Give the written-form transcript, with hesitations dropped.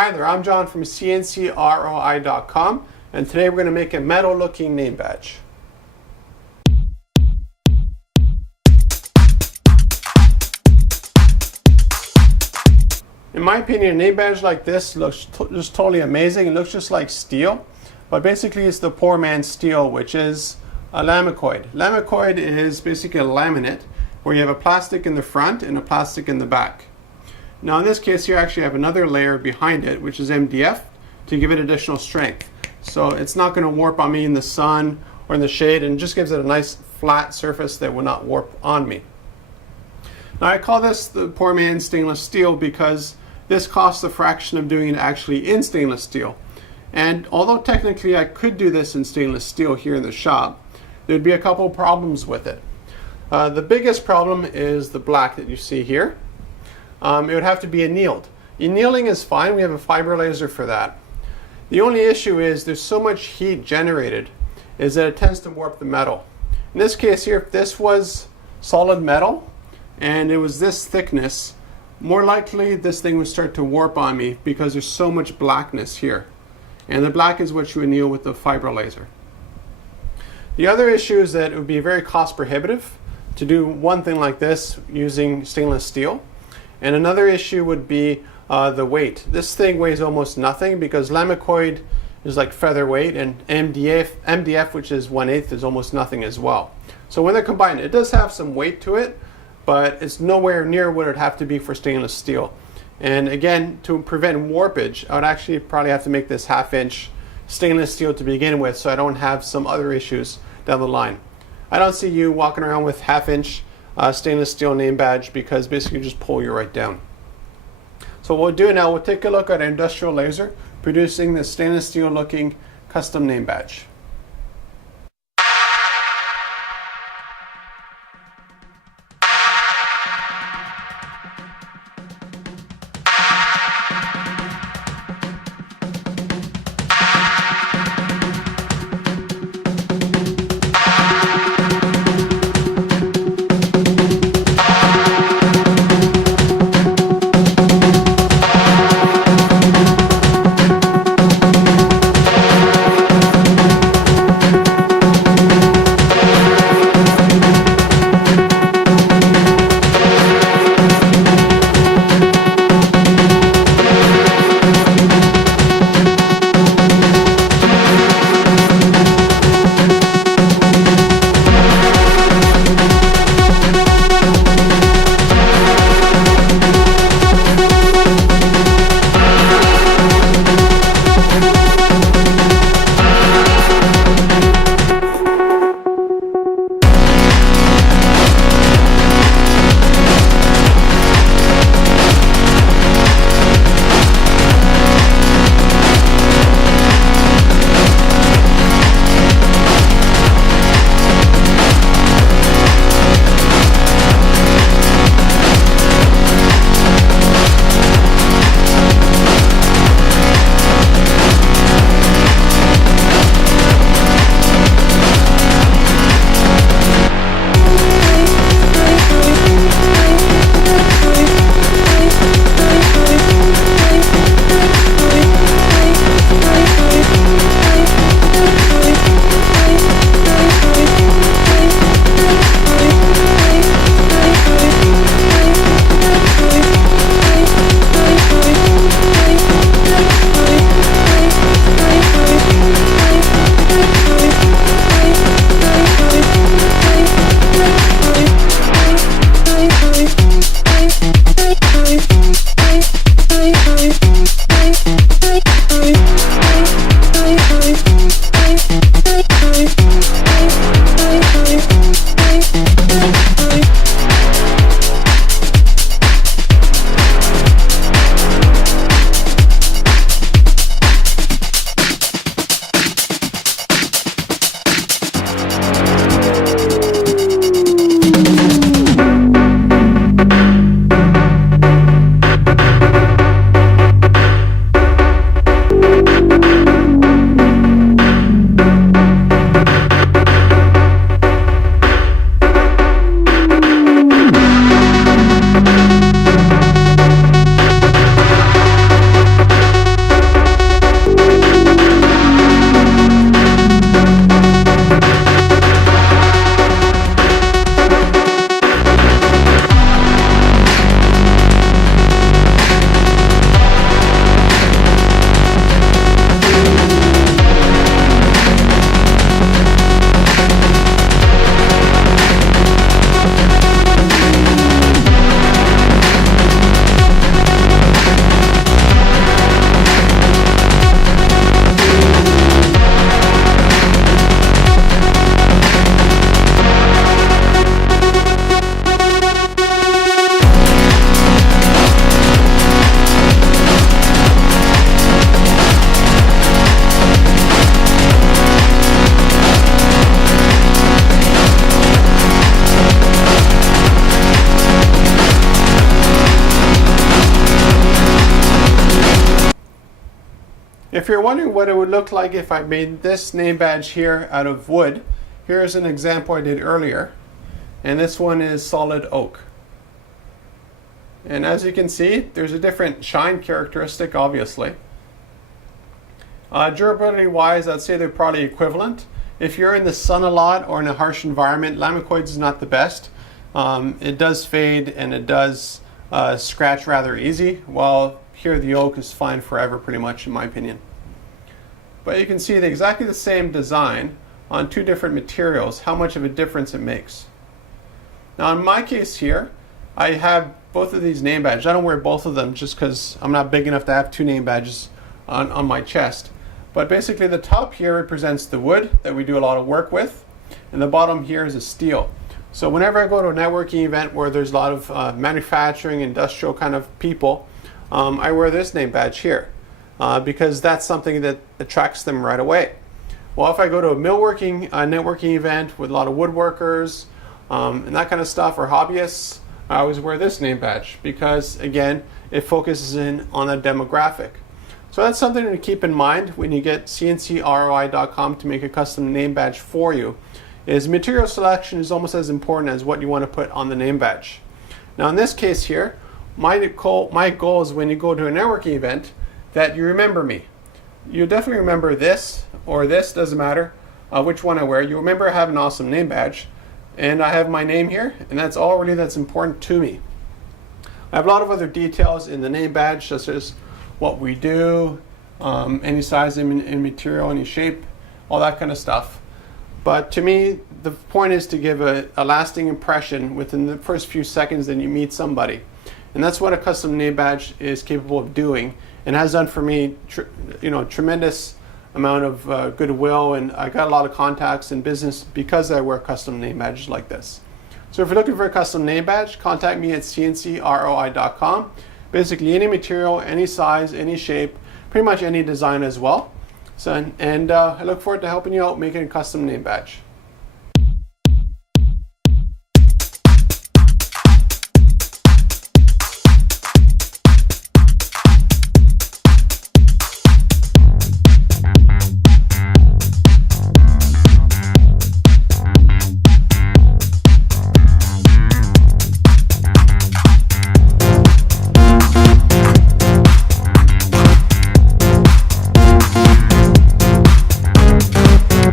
Hi there, I'm John from CNCKing.com, and today we're going to make a metal looking name badge. In my opinion, a name badge like this looks just totally amazing. It looks just like steel, but basically it's the poor man's steel, which is a Lamacoid. Lamacoid is basically a laminate where you have a plastic in the front and a plastic in the back. Now in this case you actually have another layer behind it, which is MDF, to give it additional strength. So it's not going to warp on me in the sun or in the shade, and just gives it a nice flat surface that will not warp on me. Now I call this the poor man's stainless steel because this costs a fraction of doing it actually in stainless steel. And although technically I could do this in stainless steel here in the shop, there'd be a couple problems with it. The biggest problem is the black that you see here. It would have to be annealed. Annealing is fine, we have a fiber laser for that. The only issue is there's so much heat generated is that it tends to warp the metal. In this case here, if this was solid metal and it was this thickness, more likely this thing would start to warp on me because there's so much blackness here. And the black is what you anneal with the fiber laser. The other issue is that it would be very cost prohibitive to do one thing like this using stainless steel. And another issue would be the weight. This thing weighs almost nothing because Lamacoid is like featherweight, and MDF, which is 1/8, is almost nothing as well. So when they're combined, it does have some weight to it, but it's nowhere near what it would have to be for stainless steel. And again, to prevent warpage, I would actually probably have to make this 1/2" stainless steel to begin with, so I don't have some other issues down the line. I don't see you walking around with 1/2" stainless steel name badge, because basically you just pull you right down. So what we'll do now, we'll take a look at an industrial laser producing this stainless steel looking custom name badge. If you're wondering what it would look like if I made this name badge here out of wood, here's an example I did earlier. And this one is solid oak. And as you can see, there's a different shine characteristic, obviously. Durability wise, I'd say they're probably equivalent. If you're in the sun a lot or in a harsh environment, Lamacoid is not the best. It does fade and it does scratch rather easy, while here the oak is fine forever pretty much in my opinion. But you can see exactly the same design on two different materials, how much of a difference it makes. Now in my case here, I have both of these name badges. I don't wear both of them just because I'm not big enough to have two name badges on my chest. But basically the top here represents the wood that we do a lot of work with, and the bottom here is a steel. So whenever I go to a networking event where there's a lot of manufacturing, industrial kind of people, I wear this name badge here because that's something that attracts them right away. Well, if I go to a millworking networking event with a lot of woodworkers and that kind of stuff, or hobbyists, I always wear this name badge because, again, it focuses in on a demographic. So that's something to keep in mind when you get CNCKing.com to make a custom name badge for you. Is material selection is almost as important as what you want to put on the name badge. Now in this case here, my goal is when you go to a networking event that you remember me. You definitely remember this or this, doesn't matter which one I wear. You remember I have an awesome name badge and I have my name here, and that's all really that's important to me. I have a lot of other details in the name badge, such as what we do, any size and material, any shape, all that kind of stuff. But to me, the point is to give a lasting impression within the first few seconds that you meet somebody. And that's what a custom name badge is capable of doing, and has done for me tremendous amount of goodwill, and I got a lot of contacts in business because I wear custom name badges like this. So if you're looking for a custom name badge, contact me at CNCKing.com. Basically any material, any size, any shape, pretty much any design as well. So, and I look forward to helping you out making a custom name badge.